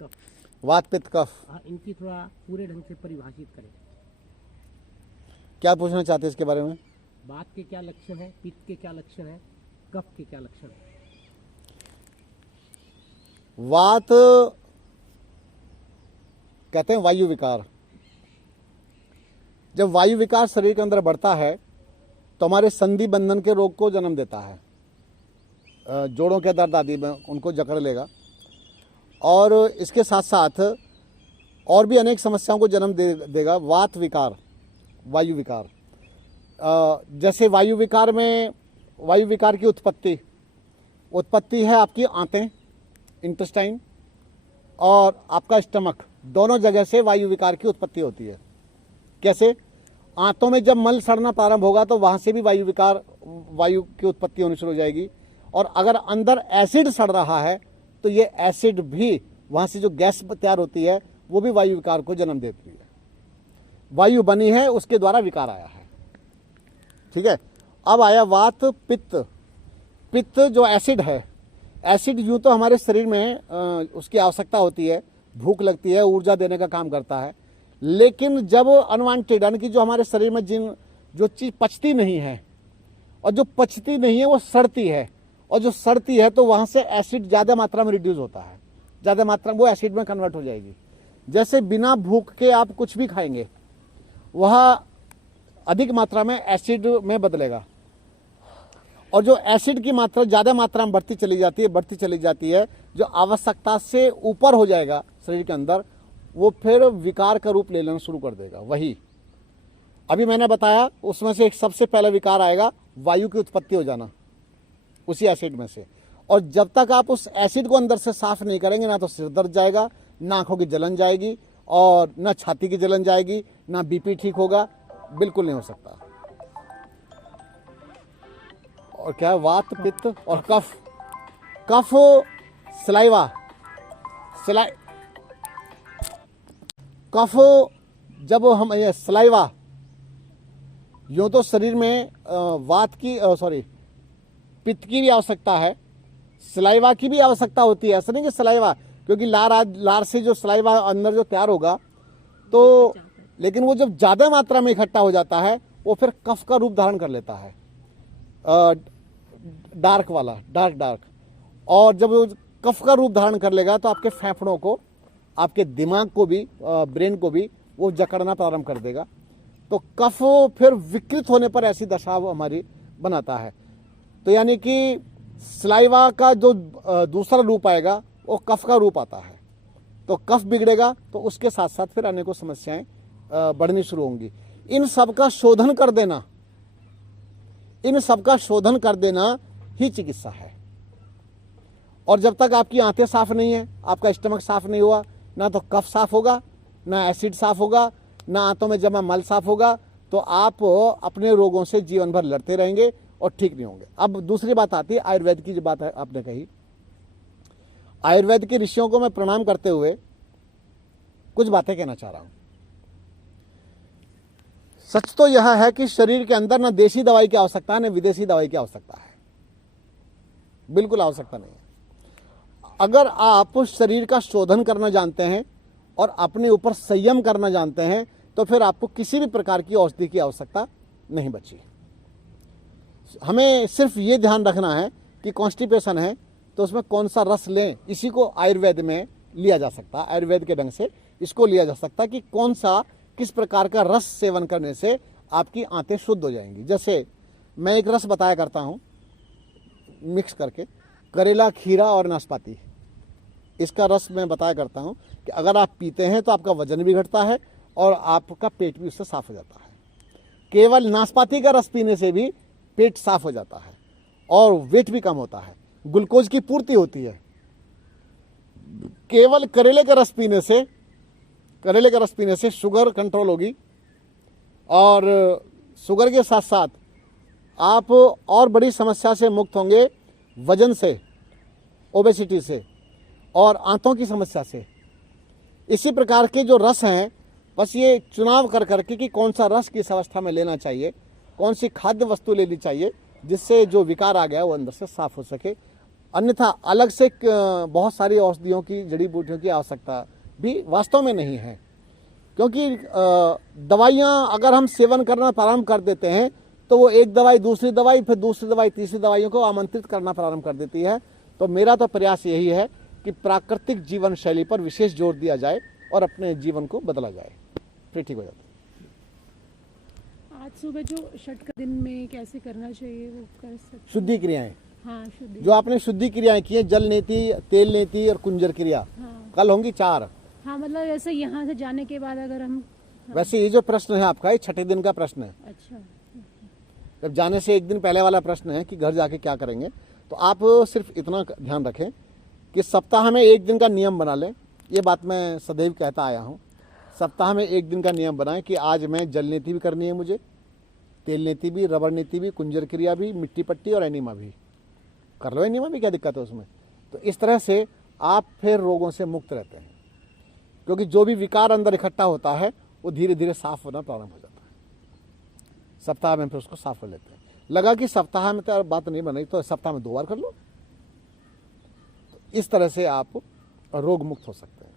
कफ। वात पित्त कफ। हाँ, इनकी थोड़ा पूरे ढंग से परिभाषित करें। क्या पूछना चाहते हैं इसके बारे में? वात के क्या लक्षण है, पित्त के क्या लक्षण है, कफ के क्या लक्षण है? वात कहते हैं वायु विकार। जब वायु विकार शरीर के अंदर बढ़ता है तो हमारे संधि बंधन के रोग को जन्म देता है। जोड़ों के दर्द आदि में उनको जकड़ लेगा और इसके साथ साथ और भी अनेक समस्याओं को जन्म देगा। वात विकार, वायु विकार, जैसे वायु विकार में वायु विकार की उत्पत्ति है आपकी आंतें, इंटेस्टाइन और आपका स्टमक, दोनों जगह से वायु विकार की उत्पत्ति होती है। कैसे? आंतों में जब मल सड़ना प्रारंभ होगा तो वहां से भी वायु की उत्पत्ति होनी शुरू हो जाएगी। और अगर अंदर एसिड सड़ रहा है तो ये एसिड भी, वहां से जो गैस तैयार होती है वो भी वायु विकार को जन्म देती है। वायु बनी है, उसके द्वारा विकार आया है। ठीक है। अब आया वात पित्त। पित्त जो एसिड है, एसिड यूं तो हमारे शरीर में उसकी आवश्यकता होती है, भूख लगती है, ऊर्जा देने का काम करता है। लेकिन जब अनवांटेड, यानी कि जो हमारे शरीर में जो चीज़ पचती नहीं है, और जो पचती नहीं है वो सड़ती है, और जो सड़ती है तो वहाँ से एसिड ज़्यादा मात्रा में रिड्यूस होता है, ज़्यादा मात्रा में वो एसिड में कन्वर्ट हो जाएगी। जैसे बिना भूख के आप कुछ भी खाएंगे वह अधिक मात्रा में एसिड में बदलेगा, और जो एसिड की मात्रा ज़्यादा मात्रा में बढ़ती चली जाती है, जो आवश्यकता से ऊपर हो जाएगा शरीर के अंदर, वो फिर विकार का रूप ले लेना शुरू कर देगा। वही अभी मैंने बताया, उसमें से एक सबसे पहला विकार आएगा वायु की उत्पत्ति हो जाना उसी एसिड में से। और जब तक आप उस एसिड को अंदर से साफ नहीं करेंगे, ना तो सिर दर्द जाएगा, ना आंखों की जलन जाएगी, और ना छाती की जलन जाएगी, ना बीपी ठीक होगा, बिल्कुल नहीं हो सकता। और क्या है? वात पित्त और कफ। कफ सलाइवा, कफ जब हम ये सलाइवा, यूं तो शरीर में पित्त की भी आवश्यकता है, सलाइवा की भी आवश्यकता होती है। ऐसा नहीं कि सलाइवा, क्योंकि लार से जो सलाइवा अंदर जो तैयार होगा तो, लेकिन वो जब ज़्यादा मात्रा में इकट्ठा हो जाता है वो फिर कफ का रूप धारण कर लेता है, डार्क वाला, डार्क। और जब वो कफ का रूप धारण कर लेगा तो आपके फेफड़ों को, आपके दिमाग को भी, ब्रेन को भी वो जकड़ना प्रारंभ कर देगा। तो कफ फिर विकृत होने पर ऐसी दशा हमारी बनाता है। तो यानी कि सलाइवा का जो दूसरा रूप आएगा वो कफ का रूप आता है। तो कफ बिगड़ेगा तो उसके साथ साथ फिर अनेकों समस्याएं बढ़नी शुरू होंगी। इन सब का शोधन कर देना ही चिकित्सा है। और जब तक आपकी आंतें साफ नहीं है, आपका स्टमक साफ नहीं हुआ, ना तो कफ साफ होगा, ना एसिड साफ होगा, ना आंतों में जमा मल साफ होगा, तो आप अपने रोगों से जीवन भर लड़ते रहेंगे और ठीक नहीं होंगे। अब दूसरी बात आती है आयुर्वेद की, जो बात है आपने कही। आयुर्वेद के ऋषियों को मैं प्रणाम करते हुए कुछ बातें कहना चाह रहा हूं। सच तो यह है कि शरीर के अंदर ना देसी दवाई की आवश्यकता है, ना विदेशी दवाई की आवश्यकता है, बिल्कुल आवश्यकता नहीं है। अगर आप शरीर का शोधन करना जानते हैं और अपने ऊपर संयम करना जानते हैं तो फिर आपको किसी भी प्रकार की औषधि की आवश्यकता नहीं बची। हमें सिर्फ ये ध्यान रखना है कि कॉन्स्टिपेशन है तो उसमें कौन सा रस लें, इसी को आयुर्वेद में लिया जा सकता है। आयुर्वेद के ढंग से इसको लिया जा सकता है कि किस प्रकार का रस सेवन करने से आपकी आंतें शुद्ध हो जाएंगी। जैसे मैं एक रस बताया करता हूँ मिक्स करके, करेला, खीरा और नाशपाती, इसका रस मैं बताया करता हूँ कि अगर आप पीते हैं तो आपका वजन भी घटता है और आपका पेट भी उससे साफ हो जाता है। केवल नाशपाती का रस पीने से भी पेट साफ हो जाता है और वेट भी कम होता है, ग्लूकोज की पूर्ति होती है। केवल करेले का रस पीने से शुगर कंट्रोल होगी, और शुगर के साथ साथ आप और बड़ी समस्या से मुक्त होंगे, वजन से, ओबेसिटी से और आंतों की समस्या से। इसी प्रकार के जो रस हैं, बस ये चुनाव कर करके कि कौन सा रस किस अवस्था में लेना चाहिए, कौन सी खाद्य वस्तु लेनी चाहिए जिससे जो विकार आ गया वो अंदर से साफ हो सके। अन्यथा अलग से बहुत सारी औषधियों की, जड़ी बूटियों की आवश्यकता भी वास्तव में नहीं है, क्योंकि दवाइयाँ अगर हम सेवन करना प्रारंभ कर देते हैं तो वो एक दवाई दूसरी दवाई, फिर दूसरी दवाई तीसरी दवाइयों को आमंत्रित करना प्रारंभ कर देती है। तो मेरा तो प्रयास यही है कि प्राकृतिक जीवन शैली पर विशेष जोर दिया जाए और अपने जीवन को बदला जाए, फिर ठीक हो जाता है। आज सुबह जो छठ का दिन में कैसे करना चाहिए वो कर सकते हैं? शुद्धि क्रियाएं, हाँ शुद्धि। जो आपने शुद्धि क्रियाएं की हैं, जल नीति, तेल नीति और कुंजर क्रिया, हाँ कल होंगी 4। हाँ, मतलब ऐसे यहाँ से जाने के बाद अगर हम वैसे ये जो प्रश्न है आपका, ये छठे दिन का प्रश्न है। अच्छा जब जाने से एक दिन पहले वाला प्रश्न है कि घर जाके क्या करेंगे, तो आप सिर्फ इतना ध्यान रखें कि सप्ताह में एक दिन का नियम बना लें। ये बात मैं सदैव कहता आया हूँ, सप्ताह में एक दिन का नियम बनाएं कि आज मैं जल नीति भी करनी है, मुझे तेल नीति भी, रबड़ नीति भी, कुंजर क्रिया भी, मिट्टी पट्टी और एनिमा भी कर लो। एनिमा भी क्या दिक्कत है उसमें? तो इस तरह से आप फिर रोगों से मुक्त रहते हैं, क्योंकि जो भी विकार अंदर इकट्ठा होता है वो धीरे धीरे साफ होना प्रारंभ हो जाता है। सप्ताह में फिर उसको साफ कर लेते हैं। लगा कि सप्ताह में तो बात नहीं बनी, तो सप्ताह में 2 बार कर लो। तो इस तरह से आप रोग मुक्त हो सकते हैं।